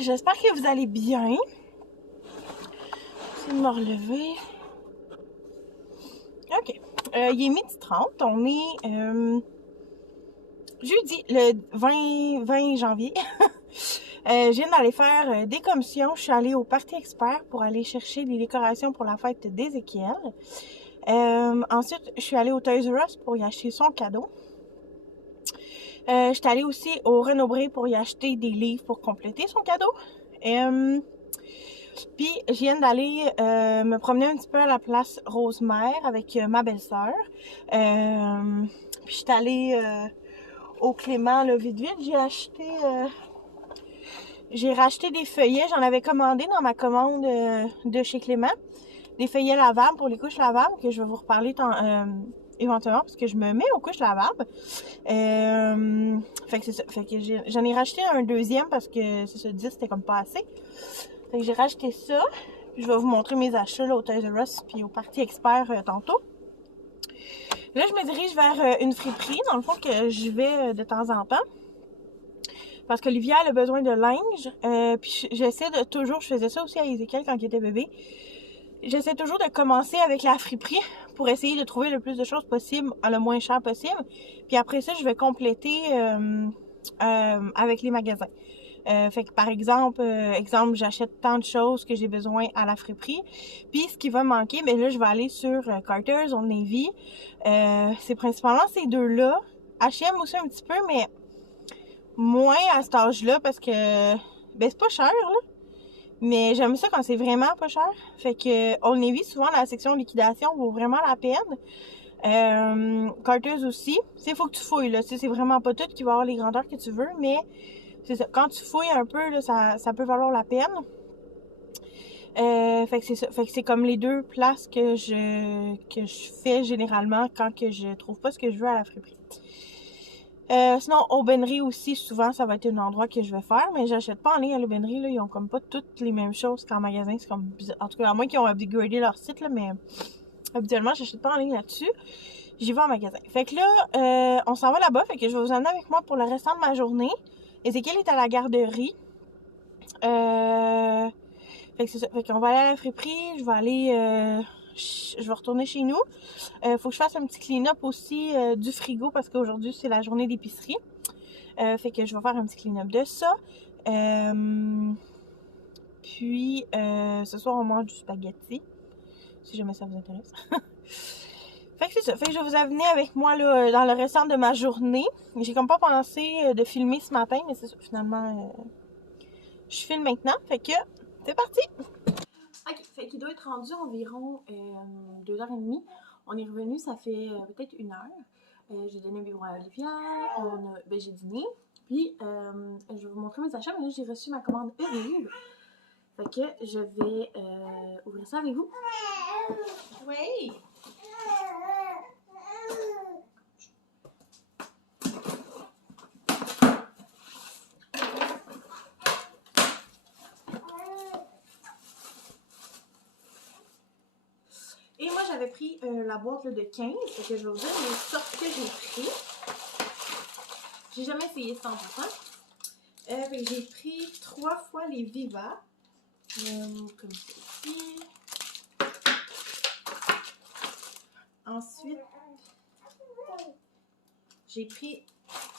j'espère que vous allez bien. Je vais me relever. Ok. Il est 12h30. On est jeudi, le 20 janvier. Je viens d'aller faire des commissions. Je suis allée au Parti Expert pour aller chercher des décorations pour la fête d'Ézéchiel. Ensuite, je suis allée au Toys R Us pour y acheter son cadeau. Je suis allée aussi au Renaud-Bré pour y acheter des livres pour compléter son cadeau. Puis, je viens d'aller me promener un petit peu à la place Rosemère avec ma belle-sœur. Puis, je suis allée au Clément, là, vite vite. J'ai racheté des feuillets. J'en avais commandé dans ma commande de chez Clément. Des feuillets lavables pour les couches lavables, que je vais vous reparler éventuellement, parce que je me mets aux couches lavables. Fait que c'est ça. Fait que j'en ai racheté un deuxième parce que c'est ça, 10 c'était comme pas assez. Fait que j'ai racheté ça. Puis je vais vous montrer mes achats là, au Toys R Us puis au Parti Expert tantôt. Là, je me dirige vers une friperie, dans le fond, que je vais de temps en temps. Parce qu'Olivia a besoin de linge. Puis j'essaie de toujours, je faisais ça aussi à Ézéchiel quand il était bébé. J'essaie toujours de commencer avec la friperie pour essayer de trouver le plus de choses possible à le moins cher possible. Puis après ça, je vais compléter avec les magasins. Fait que par exemple, j'achète tant de choses que j'ai besoin à la friperie. Puis ce qui va me manquer, mais là, je vais aller sur Carter's, Old Navy. C'est principalement ces deux-là. H&M aussi un petit peu, mais moins à cet âge-là parce que c'est pas cher, là. Mais j'aime ça quand c'est vraiment pas cher. Fait que Old Navy, souvent, la section liquidation vaut vraiment la peine. Carter's aussi. Il faut que tu fouilles, là. C'est vraiment pas tout qui va avoir les grandeurs que tu veux, mais c'est ça. Quand tu fouilles un peu, là, ça peut valoir la peine. Fait que c'est ça. Fait que c'est comme les deux places que je fais généralement quand que je trouve pas ce que je veux à la friperie. Sinon, Aubainerie aussi, souvent, ça va être un endroit que je vais faire, mais j'achète pas en ligne à l'Aubainerie, là. Ils ont comme pas toutes les mêmes choses qu'en magasin. C'est comme bizarre. En tout cas, à moins qu'ils ont upgradé leur site, là, mais habituellement, j'achète pas en ligne là-dessus. J'y vais en magasin. Fait que là, on s'en va là-bas. Fait que je vais vous emmener avec moi pour le restant de ma journée. Ézéchiel est à la garderie. Fait que c'est ça. Fait qu'on va aller à la friperie. Je vais aller... je vais retourner chez nous. Faut que je fasse un petit clean-up aussi du frigo parce qu'aujourd'hui, c'est la journée d'épicerie. Fait que je vais faire un petit clean-up de ça. Puis, ce soir, on mange du spaghetti. Si jamais ça vous intéresse. Fait que c'est ça. Fait que je vais vous amener avec moi là, dans le restant de ma journée. J'ai comme pas pensé de filmer ce matin, mais c'est ça. Finalement, je filme maintenant. Fait que, c'est parti! Ok, fait qu'il doit être rendu environ 2h30. On est revenu, ça fait peut-être 1 heure. J'ai donné un biberon à Olivia, j'ai dîné. Puis, je vais vous montrer mes achats, mais là, j'ai reçu ma commande Evive. Fait que je vais ouvrir ça avec vous. Oui! Et moi, j'avais pris la boîte là, de 15. Fait que je vais vous dire les sortes que j'ai pris. J'ai jamais essayé 100%. Fait que j'ai pris 3 fois les Viva. Comme ceci. Ensuite, j'ai pris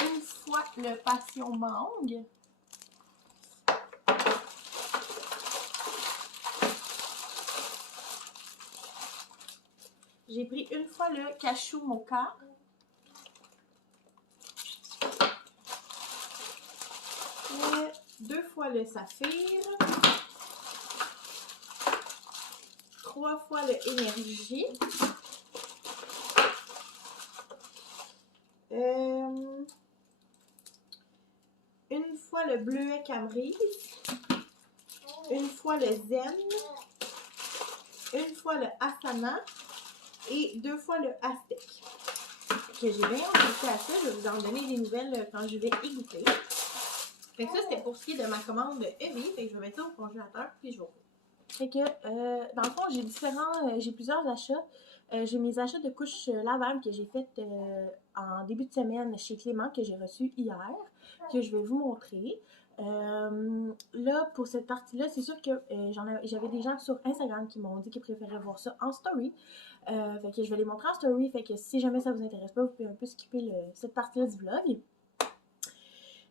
une fois le Passion Mangue. J'ai pris une fois le Cachou Mocha. Et 2 fois le Saphir. 3 fois le Énergie. Une fois le Bleuet Camerise. Une fois le Zen. Une fois le Asana. Et 2 fois le Aztec. Que j'ai bien goûté à ça. Je vais vous en donner des nouvelles quand je vais y goûter. Fait que ça, c'était pour ce qui est de ma commande Evie. Fait que je vais mettre ça au congélateur, puis je vais ouvrir. Fait que, dans le fond, j'ai plusieurs achats. J'ai mes achats de couches lavables que j'ai faites en début de semaine chez Clément, que j'ai reçu hier, que je vais vous montrer. Là, pour cette partie-là, c'est sûr que j'avais des gens sur Instagram qui m'ont dit qu'ils préféraient voir ça en story. Fait que je vais les montrer en story. Fait que si jamais ça vous intéresse pas, vous pouvez un peu skipper cette partie-là du vlog.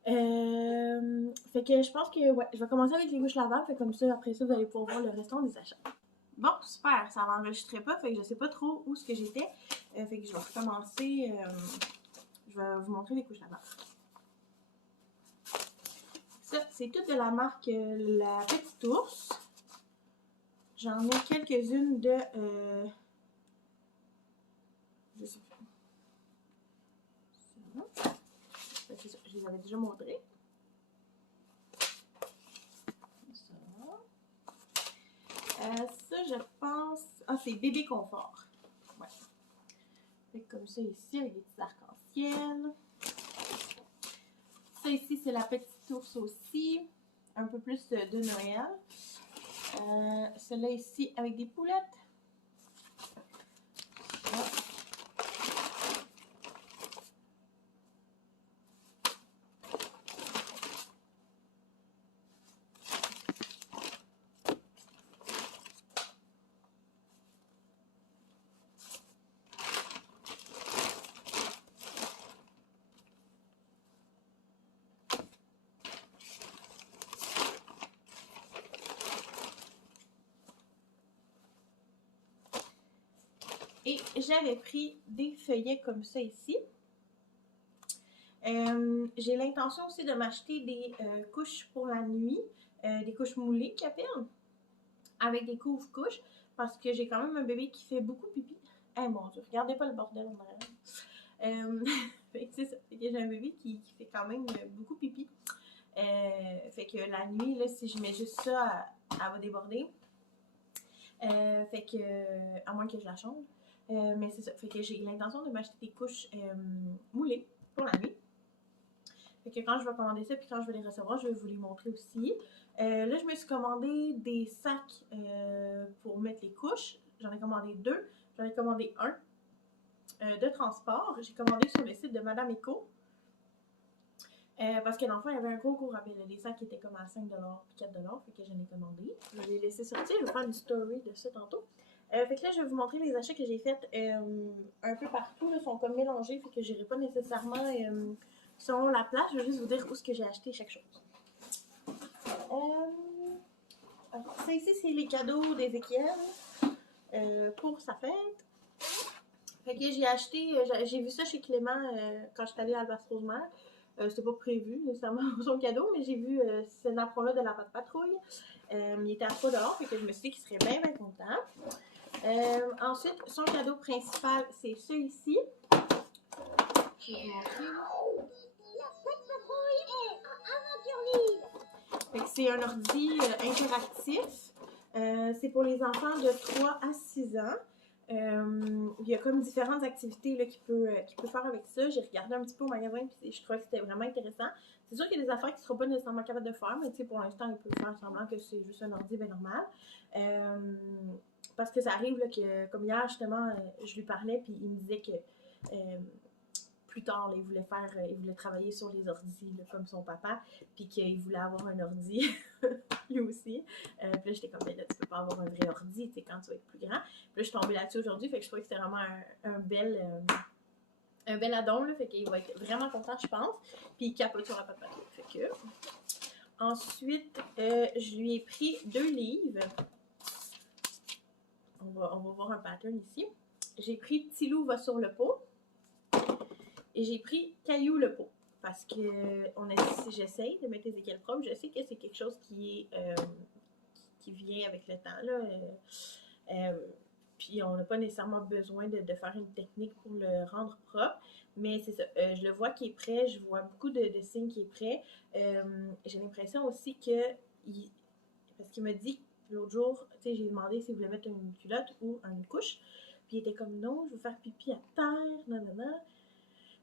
Fait que je pense que ouais, je vais commencer avec les couches lavables. Fait comme ça, après ça, vous allez pouvoir voir le restant des achats. Bon, super, ça n'enregistrait pas, fait que je sais pas trop où ce que j'étais. Fait que je vais recommencer. Je vais vous montrer les couches lavables. Ça, c'est tout de la marque La Petite Ours. J'en ai quelques-unes de... je sais plus. C'est ça, je les avais déjà montrées. Ça, je pense... Ah, c'est Bébé Confort. Ouais. Fait comme ça ici, avec des petits arcs-en-ciel. Ça ici, c'est la Petite Ours aussi. Un peu plus de Noël. Celle-là ici, avec des poulettes. Ah. Et j'avais pris des feuillets comme ça ici. J'ai l'intention aussi de m'acheter des couches pour la nuit, des couches moulées qu'ils appellent, avec des couvre-couches, parce que j'ai quand même un bébé qui fait beaucoup pipi. Eh mon Dieu, regardez pas le bordel en arrière. Fait que c'est ça, fait que j'ai un bébé qui fait quand même beaucoup pipi. Fait que la nuit, là, si je mets juste ça, elle va déborder. Fait que, à moins que je la change. Mais c'est ça. Fait que j'ai l'intention de m'acheter des couches moulées pour la nuit. Fait que quand je vais commander ça, puis quand je vais les recevoir, je vais vous les montrer aussi. Là, je me suis commandé des sacs pour mettre les couches. J'en ai commandé 2. J'en ai commandé un de transport. J'ai commandé sur le site de Madame Eco. Parce que dans le fond, il y avait un gros rabais. Les sacs étaient comme à 5$ puis 4$. Fait que j'en ai commandé. Je vais les laisser sortir. Je vais faire une story de ça tantôt. Fait que là, je vais vous montrer les achats que j'ai faits un peu partout. Ils sont comme mélangés. Fait que je n'irai pas nécessairement selon la place. Je vais juste vous dire où est-ce que j'ai acheté chaque chose. Alors, ça ici, c'est les cadeaux d'Ézéchiel pour sa fête. Fait que j'ai acheté, j'ai vu ça chez Clément quand je suis allée à Albastros-Mer. C'était pas prévu nécessairement son cadeau, mais j'ai vu ce napperon-là de la Pâte Patrouille. Il était à 3$, fait que je me suis dit qu'il serait bien, bien content. Ensuite, son cadeau principal, c'est ce ici. Je vais vous montrer. La Pâte Patrouille est en aventure libre. C'est un ordi interactif. C'est pour les enfants de 3 à 6 ans. Il y a comme différentes activités qu'il peut faire avec ça. J'ai regardé un petit peu au magasin et je trouvais que c'était vraiment intéressant. C'est sûr qu'il y a des affaires qu'il ne sera pas nécessairement capable de faire, mais pour l'instant, il peut faire semblant que c'est juste un ordi bien normal. Parce que ça arrive là, que, comme hier, justement, je lui parlais puis il me disait que plus tard, là, il voulait travailler sur les ordis là, comme son papa, puis qu'il voulait avoir un ordi lui aussi. Puis là, j'étais comme, ben là, tu peux pas avoir un vrai ordi, tu sais, quand tu vas être plus grand. Puis là, je suis tombée là-dessus aujourd'hui, fait que je trouvais que c'était vraiment un bel addon, là, fait qu'il va être vraiment content, je pense. Puis il capote sur la Pâte Patrouille. Fait que... Ensuite, je lui ai pris 2 livres. On va voir un pattern ici. J'ai pris Petit Loup va sur le pot. Et j'ai pris Caillou le pot. Parce que j'essaye de mettre Ézéchiel propre. Je sais que c'est quelque chose qui vient avec le temps. Là. Puis on n'a pas nécessairement besoin de faire une technique pour le rendre propre. Mais c'est ça. Je le vois qui est prêt. Je vois beaucoup de signes qui est prêt. J'ai l'impression aussi que... parce qu'il m'a dit l'autre jour, tu sais, j'ai demandé s'il voulait mettre une culotte ou une couche. Puis il était comme, non, je veux faire pipi à terre, nanana.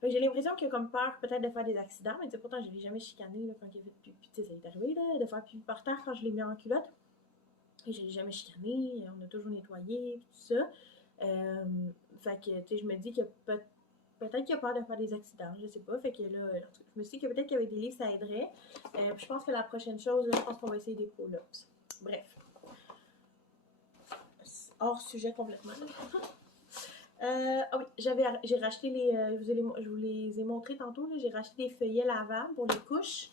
J'ai l'impression qu'il a comme peur peut-être de faire des accidents, mais pourtant je ne l'ai jamais chicané là, quand il a fait pipi. Ça est arrivé là, de faire pipi par terre quand je l'ai mis en culotte. Et je l'ai jamais chicané, on a toujours nettoyé, tout ça. Fait que je me dis que peut-être qu'il a peur de faire des accidents, je sais pas. Fait que là, je me suis dit que peut-être qu'avec des livres, ça aiderait. Puis je pense que la prochaine chose, là, je pense qu'on va essayer des pull-ups. Bref. Hors sujet complètement. Ah oui, j'ai racheté les. Je vous les ai montrés tantôt. J'ai racheté des feuillets lavables pour les couches.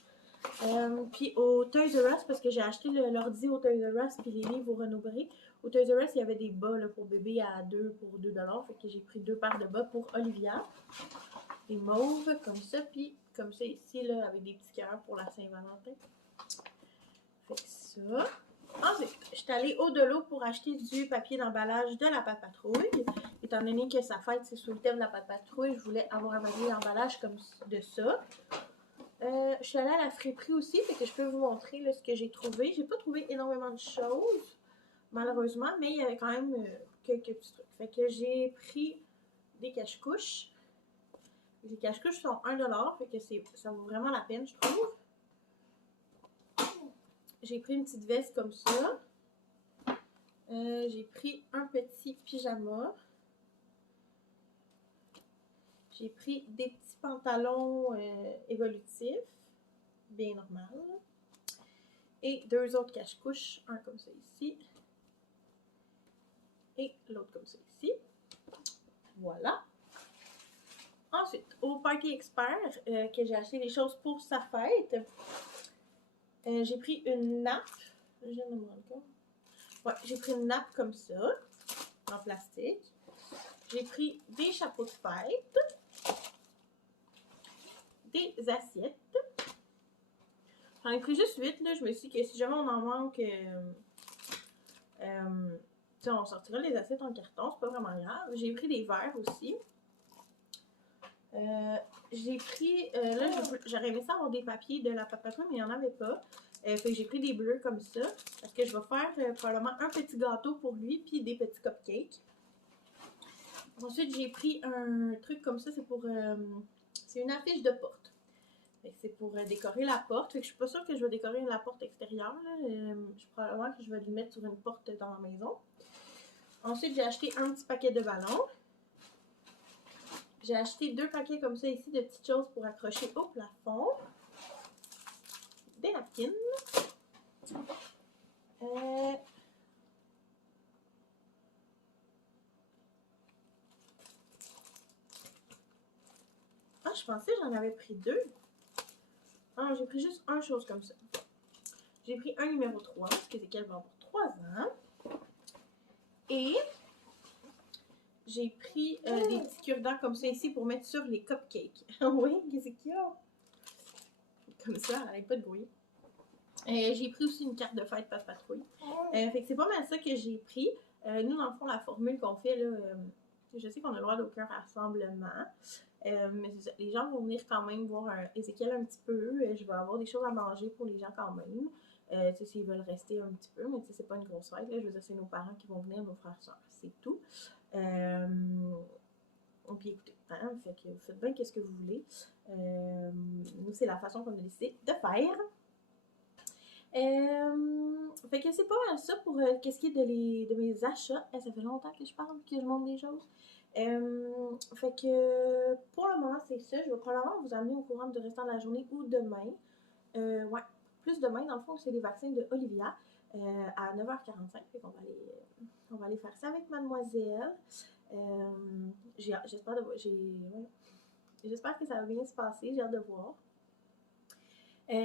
Puis au Toys R Us, parce que j'ai acheté l'ordi au Toys R Us puis les livres au Renaud-Bré. Au Toys R Us, il y avait des bas là, pour bébé à 2 pour 2 $. Fait que j'ai pris 2 paires de bas pour Olivia. Des mauves comme ça, puis comme ça ici, là, avec des petits cœurs pour la Saint-Valentin. Fait que ça. Ensuite, je suis allée au Delo pour acheter du papier d'emballage de la Pâte Patrouille. Étant donné que sa fête, c'est sous le thème de la Pâte Patrouille, je voulais avoir un papier d'emballage comme de ça. Je suis allée à la friperie aussi, fait que je peux vous montrer là, ce que j'ai trouvé. J'ai pas trouvé énormément de choses, malheureusement, mais il y avait quand même quelques petits trucs. Fait que j'ai pris des cache-couches. Les cache-couches sont 1 $, fait que ça vaut vraiment la peine, je trouve. J'ai pris une petite veste comme ça. J'ai pris un petit pyjama. J'ai pris des petits pantalons évolutifs, bien normal. Et 2 autres cache-couches, un comme ça ici. Et l'autre comme ça ici. Voilà. Ensuite, au Party Expert, que j'ai acheté des choses pour sa fête, j'ai pris une nappe. Je viens de me rendre compte. Ouais, j'ai pris une nappe comme ça, en plastique. J'ai pris des chapeaux de fête, des assiettes. J'en ai pris juste 8, là. Je me suis dit que si jamais on en manque, on sortira les assiettes en carton, c'est pas vraiment grave. J'ai pris des verres aussi. J'ai pris, là, j'aurais aimé ça avoir des papiers de la Pâte Patrouille, mais il n'y en avait pas. Fait que j'ai pris des bleus comme ça, parce que je vais faire probablement un petit gâteau pour lui, puis des petits cupcakes. Ensuite, j'ai pris un truc comme ça, c'est une affiche de porte. C'est pour décorer la porte. Fait que je suis pas sûre que je vais décorer la porte extérieure. Probablement que je vais le mettre sur une porte dans la maison. Ensuite, j'ai acheté un petit paquet de ballons. J'ai acheté 2 paquets comme ça ici de petites choses pour accrocher au plafond. Des napkins. Ah, je pensais que j'en avais pris 2. Ah, j'ai pris juste une chose comme ça. J'ai pris un numéro 3, parce que c'est qu'elle va avoir 3 ans. Et j'ai pris des petits cure-dents comme ça ici pour mettre sur les cupcakes. Oui, qu'est-ce qu'il y a? Comme ça, elle n'arrête pas de grouiller. J'ai pris aussi une carte de fête Pâte Patrouille. Fait que c'est pas mal ça que j'ai pris. Nous, dans le fond, la formule qu'on fait, là, je sais qu'on a le droit d'aucun rassemblement. Mais c'est ça, les gens vont venir quand même voir Ézéchiel un petit peu. Je vais avoir des choses à manger pour les gens quand même. S'ils veulent rester un petit peu, mais c'est pas une grosse fête. Là, je veux dire, c'est nos parents qui vont venir, nos frères et soeurs, c'est tout. Puis écoutez, hein, fait que vous faites bien qu'est-ce que vous voulez. Nous, c'est la façon qu'on a décidé de faire. Fait que c'est pas mal ça pour qu'est-ce qui est de mes achats. Ça fait longtemps que je parle, que je montre des choses. Fait que pour le moment, c'est ça. Je vais probablement vous amener au courant du restant de la journée ou demain. Ouais, plus demain, dans le fond, c'est les vaccins de Olivia à 9h45. Fait qu'on va aller faire ça avec mademoiselle. J'espère que ça va bien se passer. J'ai hâte de voir. Fait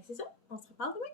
que c'est ça. On se reparle demain.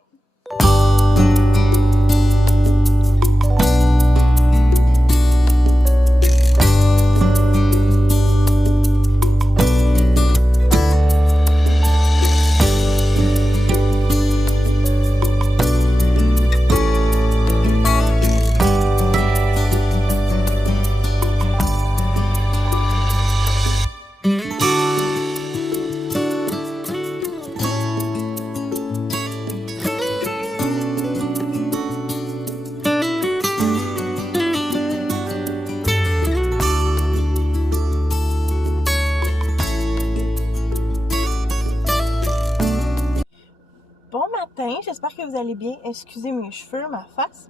Bon matin, j'espère que vous allez bien. Excusez mes cheveux, ma face.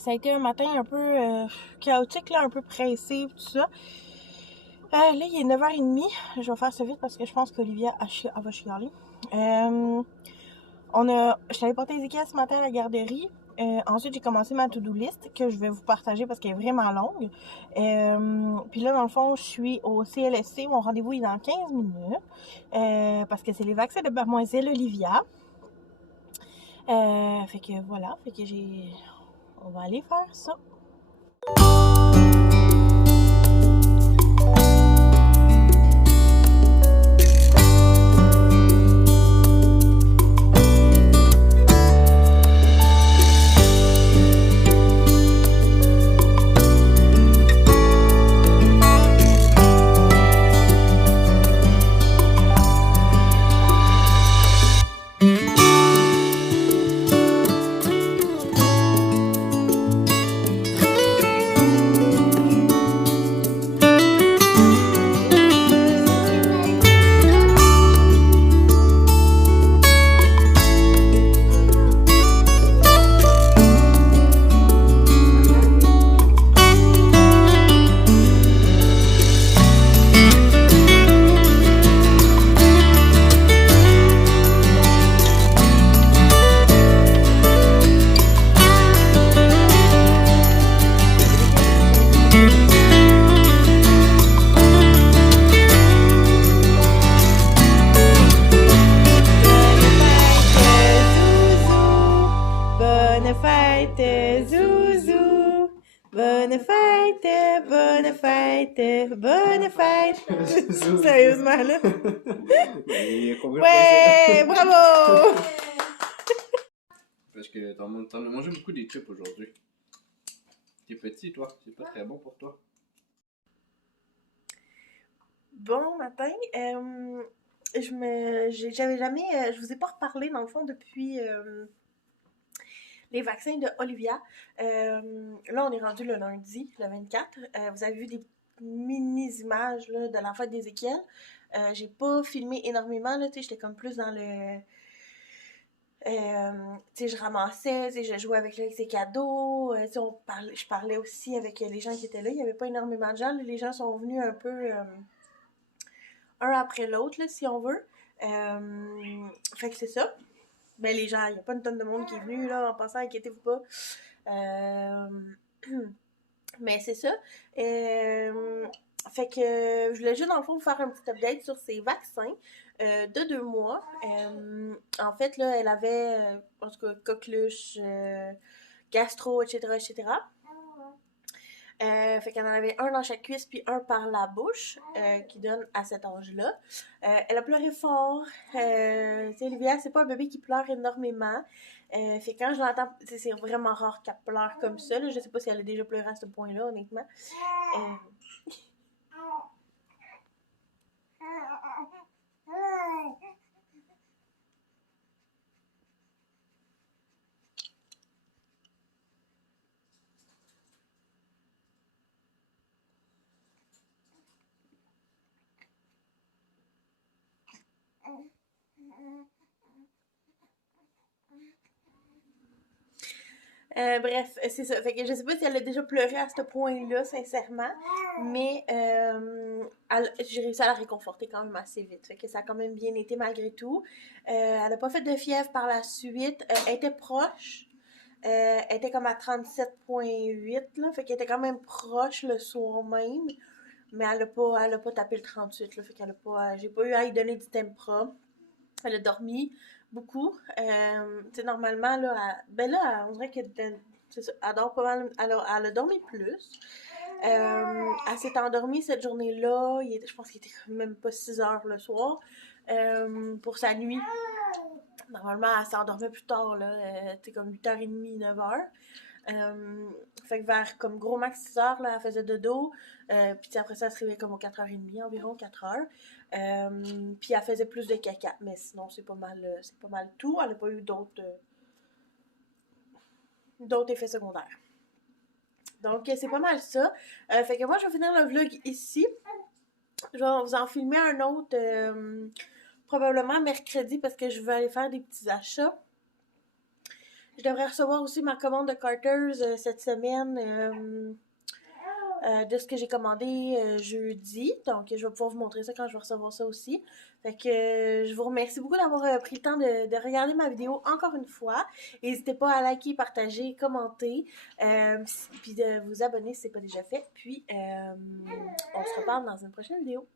Ça a été un matin un peu chaotique, là, un peu pressé, tout ça. Là, il est 9h30. Je vais faire ça vite parce que je pense qu'Olivia va chialer. Je suis allée porter Ezekiel ce matin à la garderie. Ensuite, j'ai commencé ma to-do list que je vais vous partager parce qu'elle est vraiment longue. Puis là, dans le fond, je suis au CLSC. Mon rendez-vous est dans 15 minutes parce que c'est les vaccins de mademoiselle Olivia. Fait que voilà, on va aller faire ça. Bonne fête, Zouzou! Bonne fête, bonne fête, bonne fête! Sérieusement, là? Ouais, bravo! Parce que t'en as mangé beaucoup des chips aujourd'hui. T'es petit, toi. C'est pas très bon pour toi. Bon matin. Je vous ai pas reparlé dans le fond depuis les vaccins de Olivia. Là, on est rendu le lundi, le 24. Vous avez vu des mini-images là, de la fête d'Ézéchiel. J'ai pas filmé énormément, là, j'étais comme plus dans le... je ramassais, je jouais avec ses cadeaux, je parlais aussi avec les gens qui étaient là. Il n'y avait pas énormément de gens, là, les gens sont venus un peu un après l'autre, là, si on veut. Fait que c'est ça. Ben, les gens, il n'y a pas une tonne de monde qui est venu, là, en passant, inquiétez-vous pas. Mais c'est ça. Fait que je voulais juste, dans le fond, vous faire un petit update sur ces vaccins de 2 mois. En fait, là, elle avait, en tout cas, coqueluche, gastro, etc., etc. Fait qu'elle en avait un dans chaque cuisse puis un par la bouche qui donne à cet âge-là. Elle a pleuré fort. Olivia, c'est pas un bébé qui pleure énormément. Fait que quand je l'entends, c'est vraiment rare qu'elle pleure comme ça. Là. Je sais pas si elle a déjà pleuré à ce point-là, honnêtement. Bref, c'est ça. Fait que je sais pas si elle a déjà pleuré à ce point-là, sincèrement, mais j'ai réussi à la réconforter quand même assez vite. Fait que ça a quand même bien été malgré tout. Elle a pas fait de fièvre par la suite. Elle était proche. Elle était comme à 37,8, là. Fait qu'elle était quand même proche le soir même. Mais elle a pas tapé le 38, là. Fait qu'elle a pas, j'ai pas eu à lui donner du Tempra. Elle a dormi beaucoup. Normalement, là, on dirait qu'elle dort pas mal. Elle a dormi plus. Elle s'est endormie cette journée-là. Je pense qu'il était même pas 6 heures le soir pour sa nuit. Normalement, elle s'endormait plus tard, là. Comme 8h30, 9h. Fait que vers comme gros max 6h, là, elle faisait dodo. Puis après ça, elle se réveillait comme aux 4h30, environ 4h. Puis elle faisait plus de caca. Mais sinon, c'est pas mal tout. Elle n'a pas eu d'autres effets secondaires. Donc, c'est pas mal ça. Fait que moi, je vais finir le vlog ici. Je vais vous en filmer un autre probablement mercredi parce que je veux aller faire des petits achats. Je devrais recevoir aussi ma commande de Carter's cette semaine. De ce que j'ai commandé jeudi. Donc, je vais pouvoir vous montrer ça quand je vais recevoir ça aussi. Fait que je vous remercie beaucoup d'avoir pris le temps de regarder ma vidéo encore une fois. N'hésitez pas à liker, partager, commenter, puis de vous abonner si ce n'est pas déjà fait. Puis, on se reparle dans une prochaine vidéo.